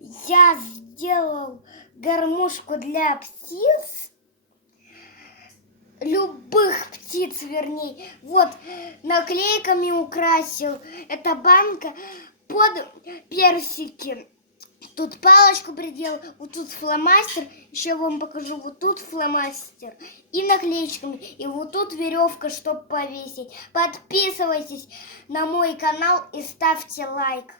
Я сделал кормушку для птиц, любых птиц, вернее. Вот, наклейками украсил. Это банка под персики. Тут палочку приделал, вот тут фломастер, еще вам покажу, вот тут фломастер и наклеечками, и вот тут веревка, чтобы повесить. Подписывайтесь на мой канал и ставьте лайк.